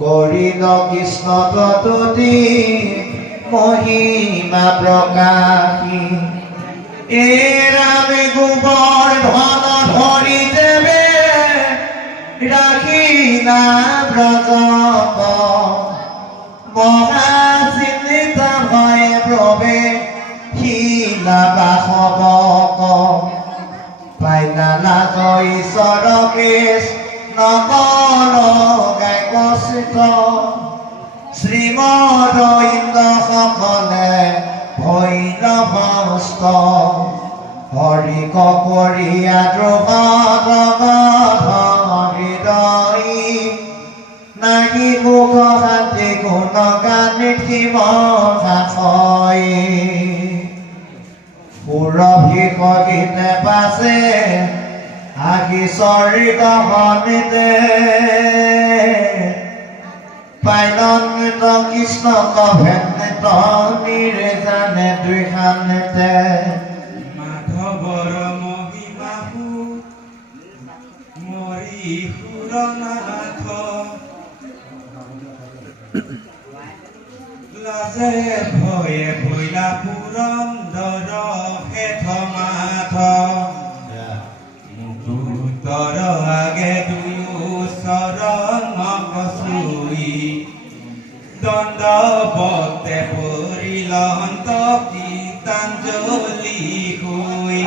কৰিল কৃষ্ণ ততুতি মহিমা প্ৰকাশী এ ৰামে গোবৰ ধন ধৰি দেৱে ৰাখি না ব্ৰজক মহাচিন্তিত ভয়ে প্ৰৱে শিলা বাসৱক পাইনা লাজ ঈশ্বৰ কৃষ্ণ গাই কচিত শ্ৰীমদ ইন্দ্ৰসকলে ভৈৰৱস্ত হৰি কপৰীয়া হৃদয় নাহি মুখ শান্তি গুণ গানি ভাষয় সুৰভিষ গীতে পাছে আহি চৰিত সমিতে পাইলনিত কৃষ্ণ কভেন্নিত নিৰ্জানে দ্বিখান্বিতে মাধৱৰ মহিমাহু মৰি সুৰনাথ লাজে ভয়ে ভৈলা পুৰন্দৰ হেথ মাথ মুকুটৰ আগে দুয়ো চৰণ কচুই দণ্ডবতে পৰিলন্ত গীতাঞ্জলি হৈ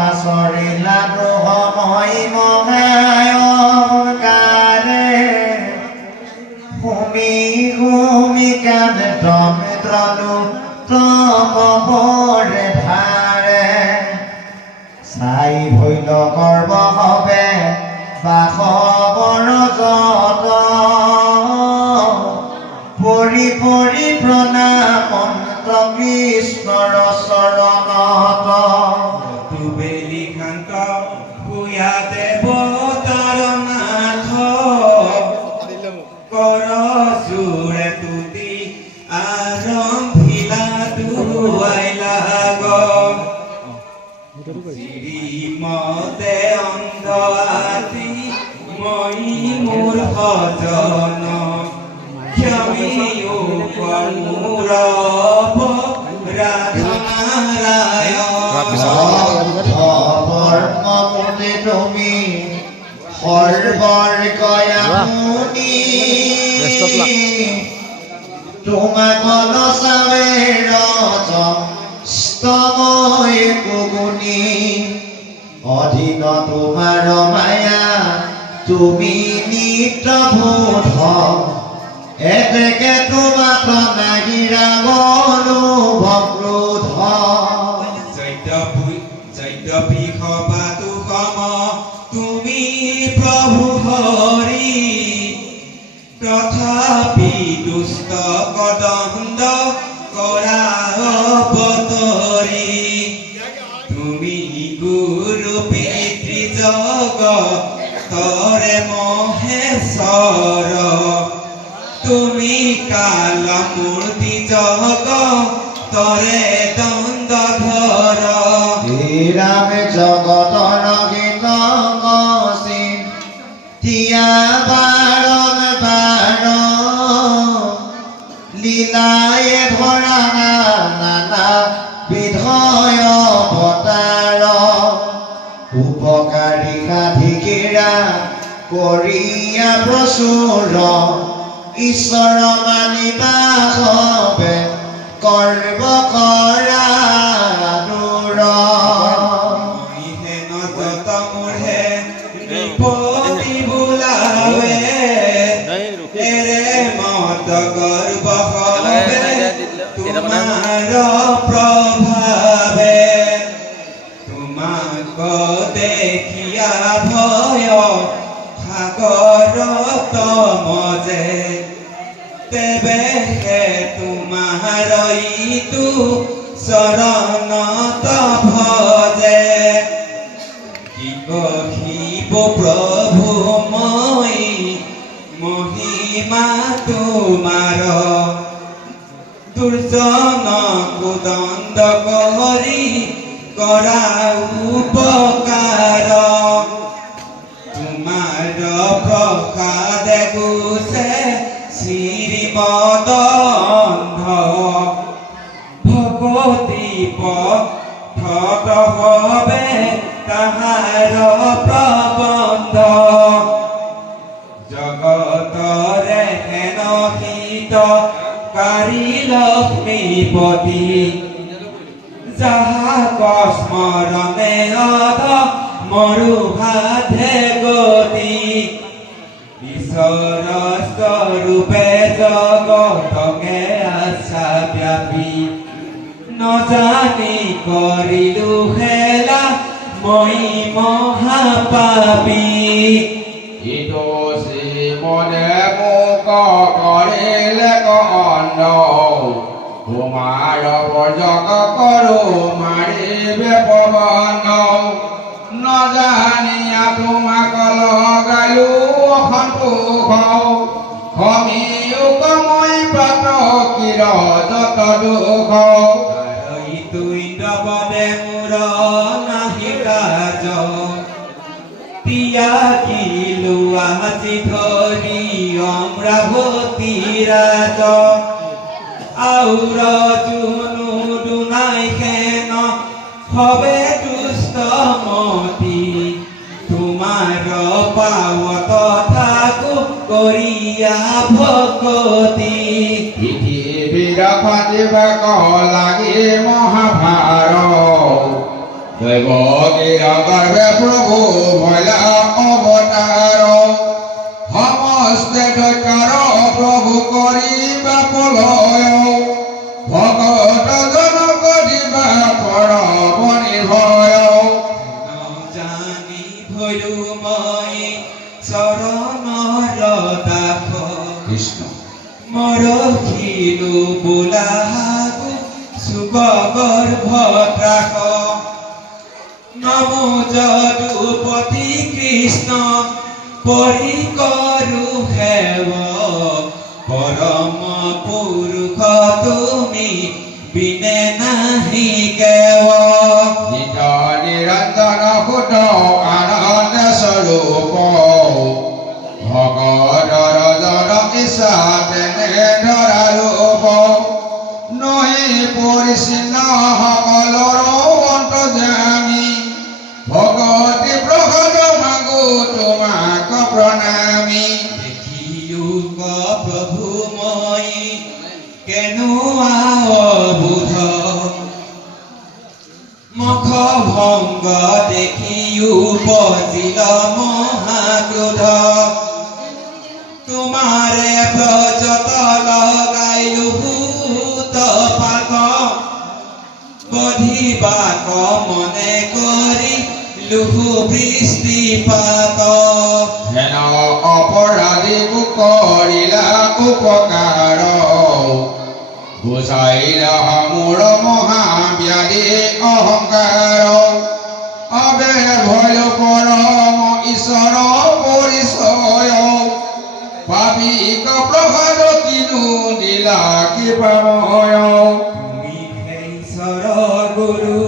আচৰিলা দুসময় মহায়কাৰে ভূমি ভূমি কানে তমিত্ৰলো তমৰে ধাৰে চাই ভৈল গৰ্ব হবে বাসৱৰ যত পৰি পৰি প্ৰণামন্ত কৃষ্ণৰ চৰণত তুবেলি খান্ত ভূয়া দেৱতাৰ নাথ কৰ জোৰে তুতি আৰম্ভিলা দুৱাই লাগ শ্ৰীমতে অন্ধ আদি মই মোৰ ভজন ক্ষমিও মোৰ ধৰ্মমতে তুমি সৰ্বৰ কয়ামুনি তোমাক নচাবে ৰজ স্তময় কুগুনি অধীন তোমাৰ মায়া তুমি নিত্য বোধ এতেকে তোমাক নাহিৰা অনুভৱ যদ্যপি সবাতো সম তুমি প্ৰভু হৰি তথাপি দুষ্ট কদণ্ড কৰা অৱতৰি তুমি গুৰু পিতৃ জগতৰে মহেশ্বৰ তুমি কাল মূৰ্তি জগতৰে দণ্ডধৰ ৰামে জগতৰ গীত গছি তিয়া বাৰণ বাৰ লীলায়ে ভৰা নানা বিধয় অৱতাৰ উপকাৰী সাধিকেৰা কৰিয়া প্ৰচুৰ ঈশ্বৰ মানিবা হবে কৰ্ম কৰা দূৰ হেন যত মোৰহে বিপত্তি বোলাৱে এৰে মত গৰ্ব হবে তোমাৰ প্ৰভাৱে তোমাক দেখিয়া ভয় সাগৰত মজে তেবে তোমাৰ ইটো চৰণত ভজে কি কহিব প্ৰভু মই মহিমা তোমাৰ দুৰ্জনক দণ্ড কৰি কৰা উপকাৰ তাহাৰ প্ৰবন্ধ জগতৰে হেন হিত কাৰী লক্ষ্মীপতি যাহা কস্মৰণে অধ মৰু সাধে গতি ঈশ্বৰ স্বৰূপে জগতকে আশা ব্যাপী নজানি কৰিলো খেলা মই মহাপাপী ইটো শ্ৰীমনে মোক কৰিলে কণ্ড তোমাৰ বৰ্জক কৰো মাৰিবে পৱন নজানিয়া তোমাক লগালো সন্তোষ খমিও কমই পাত কিৰ যত দুখ ইন্দ্ৰপদে মোৰ নাহি কাজ তিয়াগিলো আজি ধৰি অমৰাৱতী ৰাজ আউৰ জুনু দুনাই খেন হবে দুষ্ট মতি তোমাৰ পাৱত থাকো কৰিয়া ভকতি পৃথিৱীৰ ফাটিবাক লাগি মহাভাৰ দৈৱকীৰ গৰ্ভে প্ৰভু ভৈলা অৱতাৰ সমস্তে দৈত্যৰ প্ৰভু কৰিবা পলয় ভকত জনক দিবা পৰম নিৰ্ভয় জানি ভৈলো মই চৰণৰ দাস কৃষ্ণ মৰখিলো বোলাগো শুভ গৰ্ভত্ৰাস নমো যদুপতি কৃষ্ণ পৰি কৰো সেৱ পৰম পুৰুষ তুমি বিনে নাহি কেৱ নিজ নিৰঞ্জন সুত আনন্দ স্বৰূপ ভগতৰ জন ইচ্ছা তেনে ধৰা ৰূপ নহি পৰিচিন্ন সকলৰ অন্তৰ্যামী ভগতি প্ৰসাদ মাগো তোমাক প্ৰণামী দেখিও প্ৰভু মই কেনুৱা অবুধ মুখ ভংগ দেখিও বজিল মহাক্ৰোধ তোমাৰে ব্ৰজত লগাইলো ভূত পাক বধিবাক মনে কৰি লুহু বৃষ্টিপাত হেন অপৰাধী কৰিলা উপকাৰ বুজাইলা মোৰ মহাব্যাধি অহংকাৰ অবে ভয় পৰম ঈশ্বৰ পৰিচয় পাপিক প্ৰসাদ কিনো দিলা কৃপাময় তুমি হে ঈশ্বৰ গুৰু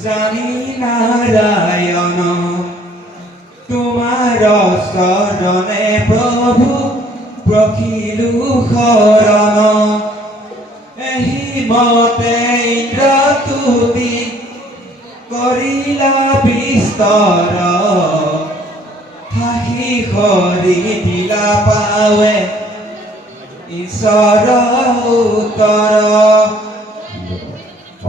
জানি নাৰায়ণ তোমাৰ চৰণে প্ৰভু প্ৰখিলো শৰণ এহি মতে ইন্দ্ৰ তুতি কৰিলা বিস্তৰ হাঁহি হৰি দিলা পাৱে ঈশ্বৰ উত্তৰ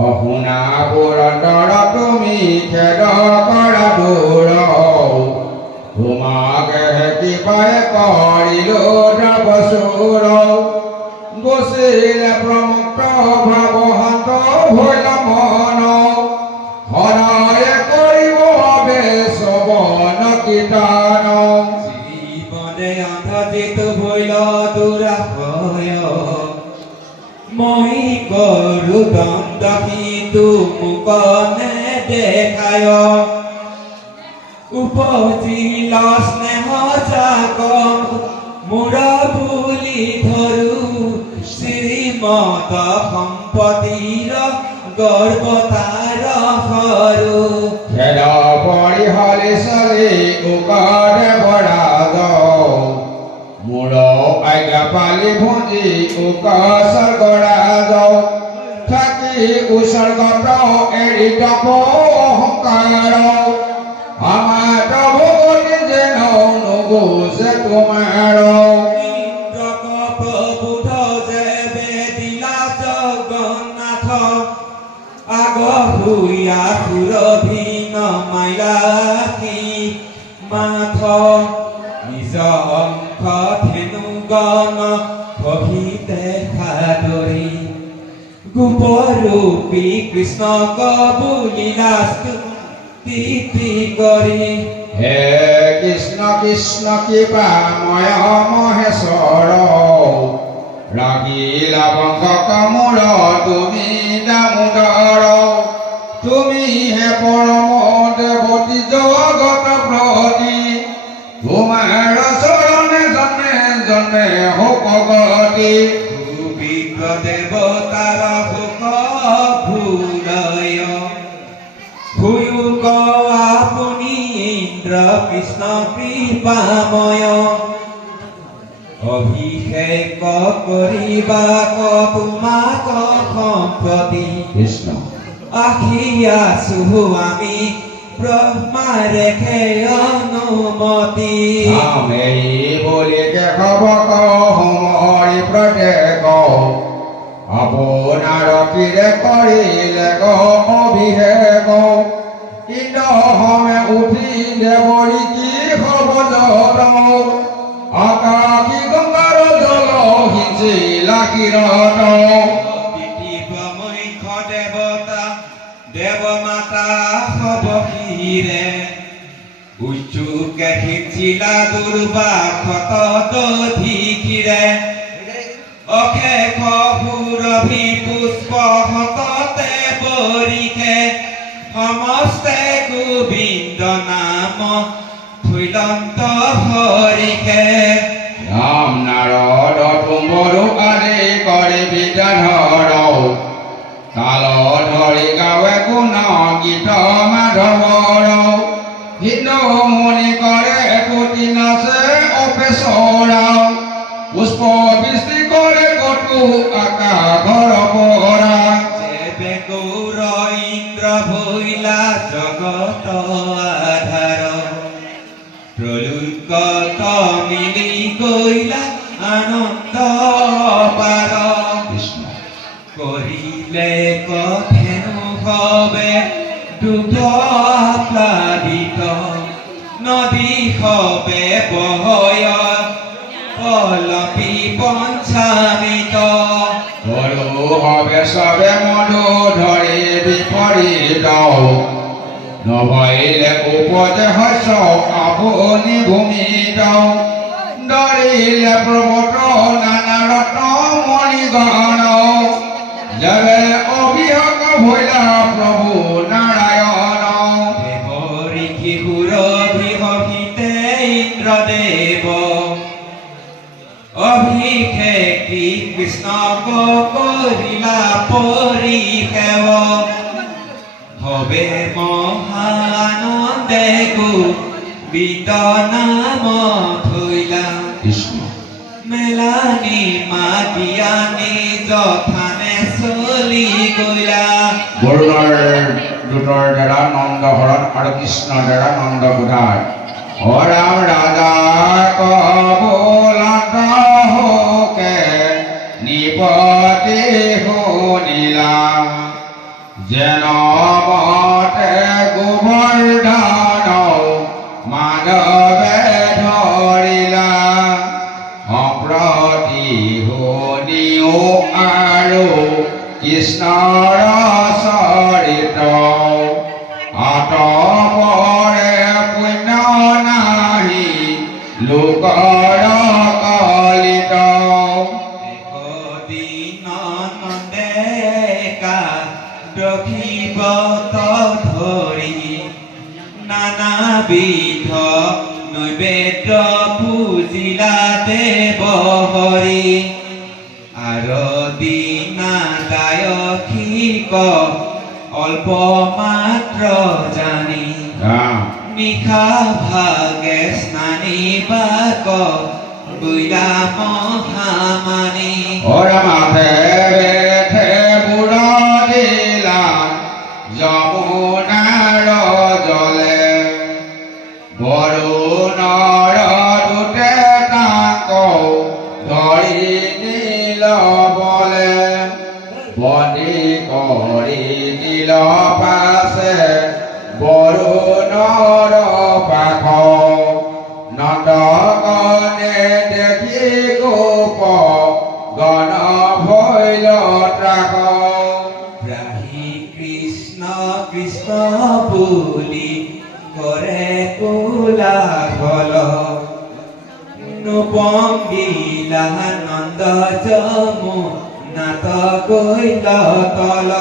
অশুনা পুৰন্দৰ তুমি খেদ কৰা দূৰ তোমাকে কৃপাই কৰিলো দ্ৰৱসুৰ বচিলে প্ৰমুক্ত ভাৱহন্ত ভৈল মন হৰয়ে কৰিব বাবে শ্ৰৱণ কীৰ্তন জীৱনে অন্ধজিত ভৈল দুৰাশয় মই কৰো দণ্ড কিন্তু মোক নেদেখায় উপজিল স্নেহ জাক মোৰ বুলি ধৰো শ্ৰীমত সম্পত্তিৰ গৰ্ব তাৰ সৰু খেদ পৰিহৰি চলি উকৰে বৰাজ মোৰ আজ্ঞা পালি ভুঞ্জি উক স্বৰ্গৰাজ থাকি উৎসৰ্গত এৰি তপ অহংকাৰ কৈলাসী মাথ নিজ অংশ ধেনু গণ কহিতে সাদৰি গোপৰূপী কৃষ্ণ কবুলীলা স্তুতি কৰি হে কৃষ্ণ কৃষ্ণ কৃপাময় মহেশ্বৰ ৰাগিলা বংশ কামোৰ তুমি দামোদৰ তুমি হে পৰম দেৱতী জগত প্ৰতি তোমাৰ চৰণে জন্মে জন্মে হোক গতি বিজ্ঞ দেৱতাৰ শোক ভূলয় ভূয়ুক আপুনি ইন্দ্ৰ কৃষ্ণ কৃপাময় অভিষেক কৰিবা তোমাক সম্প্ৰতি কৃষ্ণ আহি আছো আমি ব্ৰহ্মাৰে অনুমতি এই বুলি কেশৱক সমৰি প্ৰত্যেক আপোনাৰ কিৰে কৰিলে অভিষেক ইন্দ্ৰহমে উঠি দেৱৰী কি হব আকাশী গংগাৰ জল সিঁচিলা কিৰণ মুখ্য দেৱতা দেৱ মাতা হব শিৰে উচ্চুকে সিঁচিলা দুৰ্বাসত দধিকিৰে অশেষ সুৰভি পুষ্প হততে বৰিষে সমস্তে গোবিন্দ নাম ফুলন্ত হৰিষে ৰাম নাৰদ তুমৰো আদি কৰি বিধানৰ তাল ধৰি গাৱে গুণ গীত মাধৱৰ হিন্দু মুনি কৰে কোটি নাচে অপেচৰা পুষ্প বৃষ্টি কৰে কটু আকাশৰ পৰা যেবে গৌৰ ইন্দ্ৰ ভৈলা জগত আধাৰ প্ৰলুকত মিলি গৈলা আনন্দ পাৰ কৃষ্ণ কৰিলে কথেনো হবে দুধ প্লাবিত নদী হবে বহয় অলপি পঞ্চামিত গৰু হবে সবে মধু ধৰি বিপৰীত নভৈলে উপজে হস্য আপুনি ভূমিত দৰিলে প্ৰভুত নানা ৰত্ন মণিগণ যেবে অভিষেক ভৈলা প্ৰভু নাৰায়ণ দেৱঋষি সুৰভিহসিতে ইন্দ্ৰদেৱ অভিষেক কৃষ্ণক কৰিলা পৰিষেৱ হবে মহানন্দে গোবিন্দ নাম থৈলা কৃষ্ণ মেলানি মাতিয়ানি যথানে চলি গলা বৰুণৰ দূতৰ দ্বাৰা নন্দ হৰণ আৰু কৃষ্ণৰ দ্বাৰা নন্দ বুধাৰ অ ৰাম ৰাজা কবুলান্ত হোকে নিপতি শুনিলা যেন মতে গোবৰ্ধন মাধৱে ধৰিলা সম্প্ৰতি শুনিও আৰু কৃষ্ণৰ চৰিত আতপৰে পুণ্য নাহি লোকৰ কলিত দিন নন্দেকা দক্ষিবত ধৰি নানাবিধ নৈবেদ্য পূজিলা দেৱ হৰি আৰদিনা দায়সিক অল্প মাত্ৰ জানি নিশা ভাগে স্নানী বাক বুইলা মহামানী মাধে বুঢ়িলা যমুনাৰ জলে বৰুণৰ দূতে তাক ধৰি নিল বলে বন্দী কৰি নিল পাছে বৰুণ কৰে কোলাহল নুপঙ্গিলা নন্দ যমু নাত কৈল তল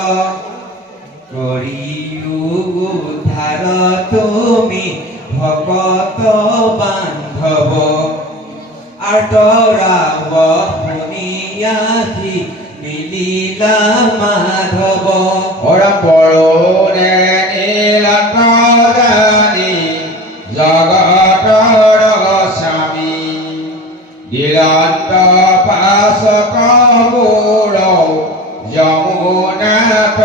কৰিও উদ্ধাৰ তুমি ভকত বান্ধৱ আৰ্তৰাব শুনিয়াহি নীলা মাধৱ ওরা পরনে নীলকদানি জগতর স্বামী দিগন্ত পাশক বুড় যমুনাত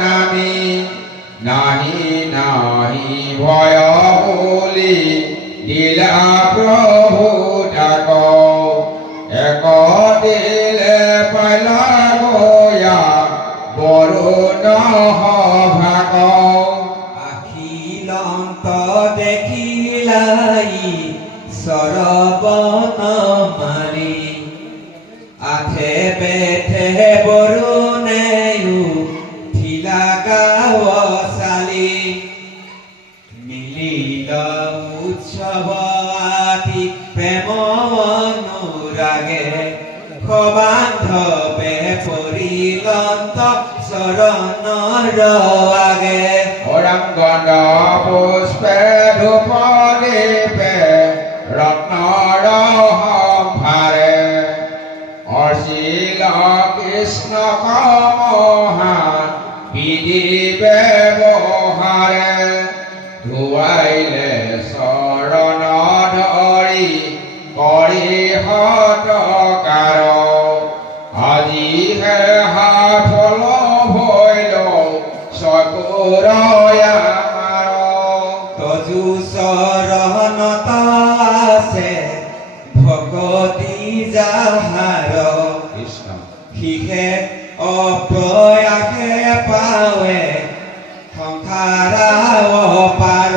নামি নাহি নাহি ভয় বলি দিলা প্রভু ডাক এক দিলে পালা গয়া বৰুণ ভাগ আখিলন্ত দেখিলাই সৰবন মাৰি আঠে বেঠে বৰুণেও ঠিলা গাৱ চালি মিলিল উৎসৱ আদি প্ৰেম অনুৰাগে সবান্ধৱে পৰিলন্ত চৰণৰ আগে ওৰাম গন্ধ পুষ্পে ধূপ দীপে ৰত্নৰ সম্ভাৰে অৰ্চিল কৃষ্ণ কমহা বিধি ব্যবহাৰে ধুয়াইলে শৰণ ধৰি কৰি হতকাৰ আজি হে ফল ভৈল চকুৰ আমাৰ তজু চৰণত আছে ভকতি যাহাৰ কৃষ্ণ শিষে অপ্ৰয়াসে পাৱে সংসাৰ পাৰ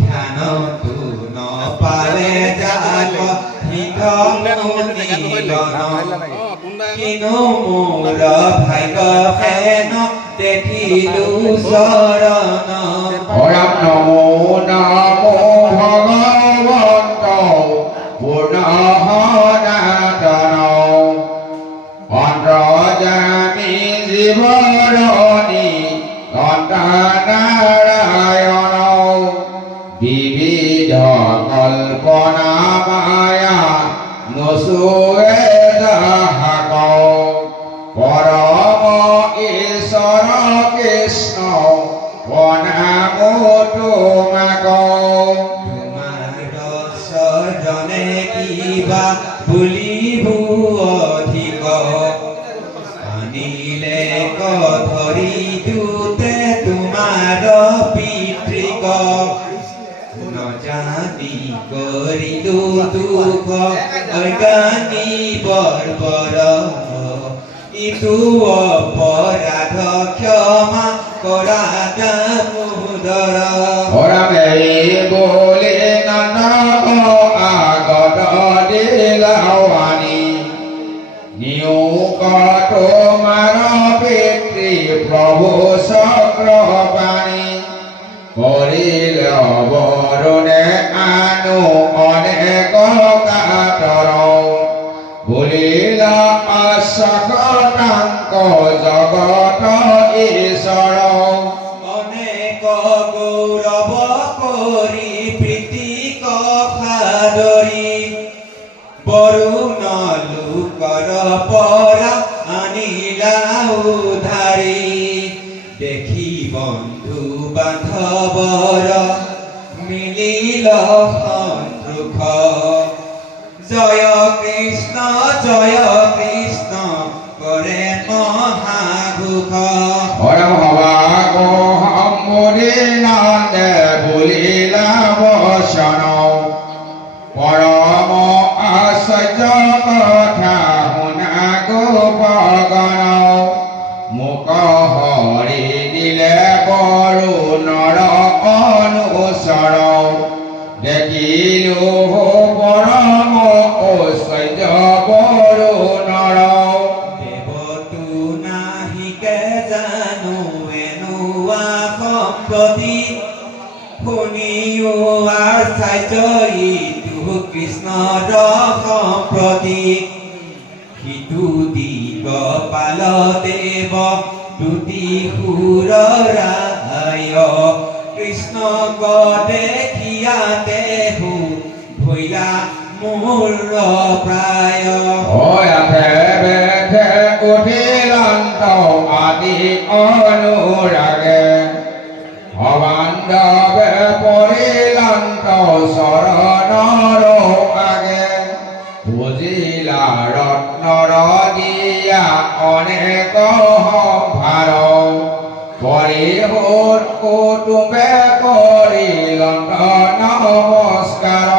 ধ্যানতো নপালে যাক কিনো মোৰ ভাগ্য হেন দেখিলো চৰণ ওৰাম নমো নমো ভগবন্ত পূৰ্ণ সনাতন অন্তৰ্যামী জীৱৰণী নাৰায়ণ বিবিধ কল্পনা মায়া নচুৱে যাহাক পৰম ঈশ্বৰ কৃষ্ণ প্ৰণামো তোমাক তোমাৰ চৰণে কিবা বুলিবো অধিক আনিলে ধৰি দুতে তোমাৰ পিতৃক নজানি কৰিলো দুখ অজ্ঞানী বৰ্বৰ ইটো অপৰাধ ক্ষমা কৰা দামোদৰ ওৰামে বলে নানক আগত দিলাৱানি নিয়োগ তোমাৰ পিতৃ প্ৰভু চক্ৰপাণি কৰিল বৰুণে আনু অনেক কাতৰ বুলিলা আশাকাংক জগত ঈশ্বৰ অনেক গৌৰৱ কৰি প্ৰীতি কফাদৰি বৰুণ লোকৰ পৰা আনিলা উধাৰি দেখি বন্ধু বান্ধৱৰ মিলিল সন্তোষ জয় কৃষ্ণ কৰে মহাঘোষ পৰম ভৱাগ সম্মুদি নন্দে বুলিলা বচন পৰম আশ্চৰ্য কথা শুনা গোপগণ মোক হৰি দিলে বৰুণৰ অনুচৰ দেখিলো পৰম ঐশ্বৰ্য বৰুণৰ দেৱতো নাহিকে জানো এনুৱা সম্পত্তি শুনি তুমিও আচাৰ্য ইটো কৃষ্ণৰ সম্প্ৰতীক সিটো দিব পাল দেৱ দুটি সুৰ ৰায় কৃষ্ণ দেখিয়াতে ভৈলা মোৰ প্ৰায় অয়াতে বেঠে উঠিলান্ত আদি অনুৰাগে অবান্ধৱে পৰিলান্ত চৰণৰ আগে বুজিলা ৰত্নৰ দিয়া অনেক সম্ভাৰ পৰিশোধ কুটুম্বে কৰিলন্ত নমস্কাৰ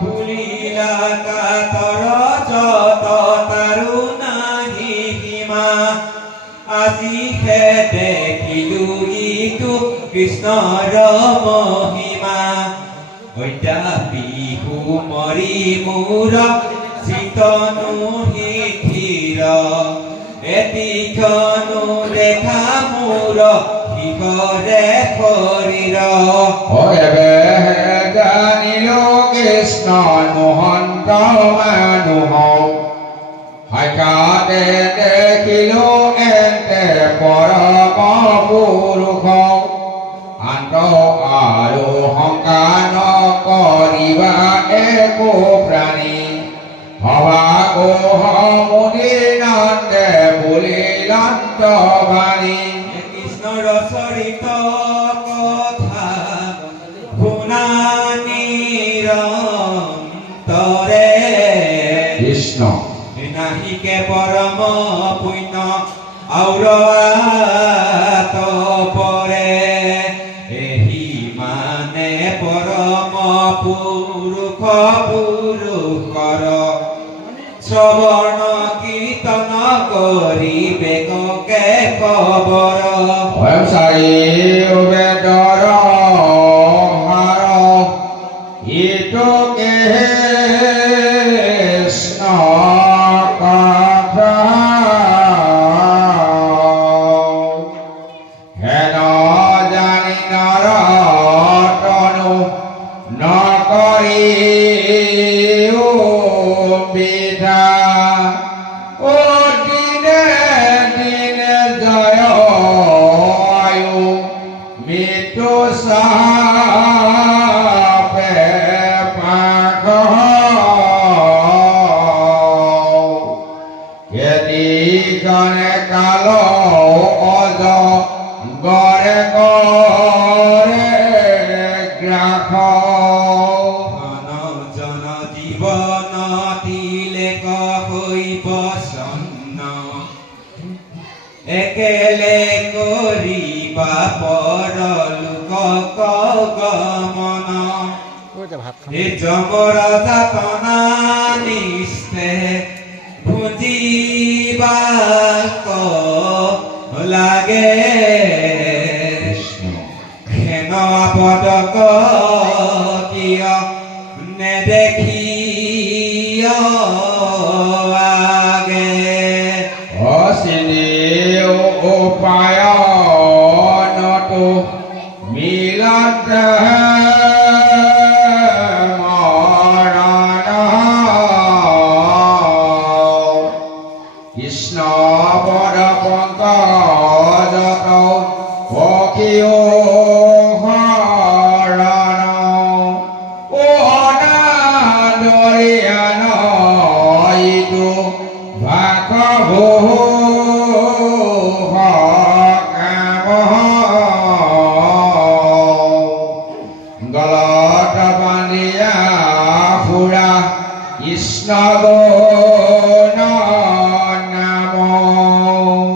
ভুলিলা কাতৰ যত তাৰো নাহি সীমা আজিহে দেখিলো ইটো কৃষ্ণৰ মহিমা সৈতা বিহু মৰি মোৰ চিতনো শিথিৰ এতিখনো দেখা মোৰ শিখৰে শৰীৰ এবে জানিলো কৃষ্ণ নহন্ত মানুহ সাক্ষাতে দেখিলো এন্তে পৰম পুৰুষ আন্ত আৰু শংকা নকৰিবা একো প্ৰাণী ভবা মুনি নন্দে বুলিলান্ত বাণী কৃষ্ণৰ চৰিত কথা শুনা নিৰন্তৰে কৃষ্ণ নাহিকে পৰম পুণ্য আউৰাত পৰে এহি মানে পৰম পুৰুষ পুৰুষৰ শ্ৰৱণ কীৰ্তন কৰি বেগকে খবৰ চাৰি বেদৰ হাৰ ইটো কৃষ্ণ কথা হেন জানি নৰতনু নকৰি বিধা ও দিনে দিনে জয় আয়ু মৃত্যু চাপে পাখ কেদিখনে কাল অজ গৰে কৰে গ্ৰাস জন জীৱন তিলেক হৈ প্ৰসন্ন একেলে কৰিবা পৰলোক গমন এই যমৰ যাতনা নিস্তে বুজিবা লাগে হেন পদক কিয় নেদেখিয় আগে অচিনি উপায় নটো মিলত মৰণ কৃষ্ণ পদ পংকজত পক্ষিও শৰণ ও অনাদৰিয়ান ইটো ভাষ গলত বান্ধিয়া ফুৰা কৃষ্ণ নাম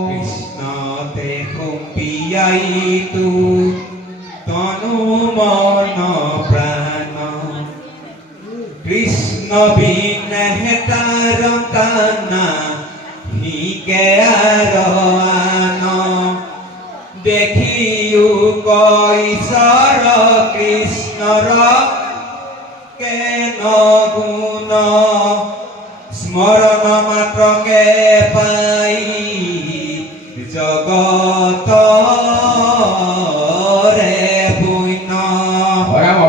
কৃষ্ণতে কম্পিয়াইতো তনু মন প্ৰাণ কৃষ্ণ বিনে হেতাৰ তানা হিকে আৰ আন দেখিও কৈছৰ কৃষ্ণৰ কেন গুণ স্মৰণ মাত্ৰকে পাই জগতৰে পুণ্য পৰম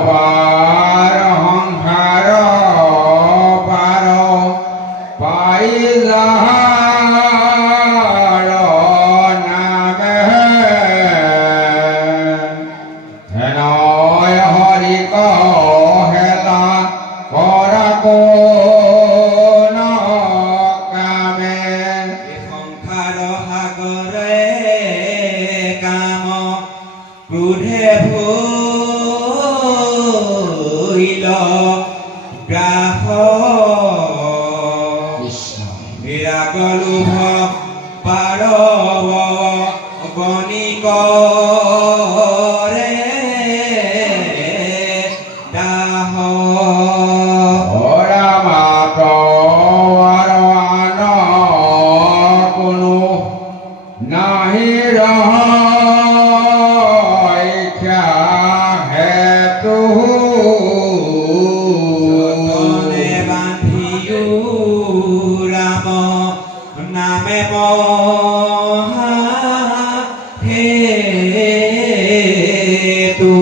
হেলা কৰা কোন কামে সংসাৰ সাগৰে কাম ক্ৰোধে ভৈল গ্ৰাস বিৰাগ লোভ পাৰৱ গণিকৰে দাহ ৰামাত আৰু আন কোনো নাহি ৰক্ষা হেতু যতনে বান্ধিও ৰাম নামে মহা হেতু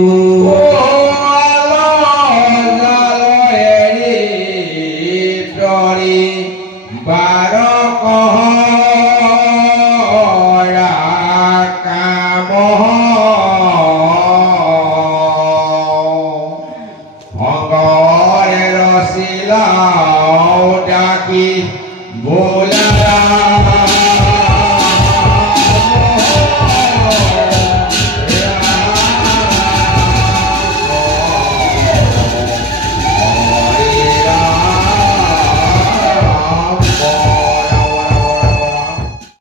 বাৰ কাম ভগৰে ৰচিলাও ডাকি বোলা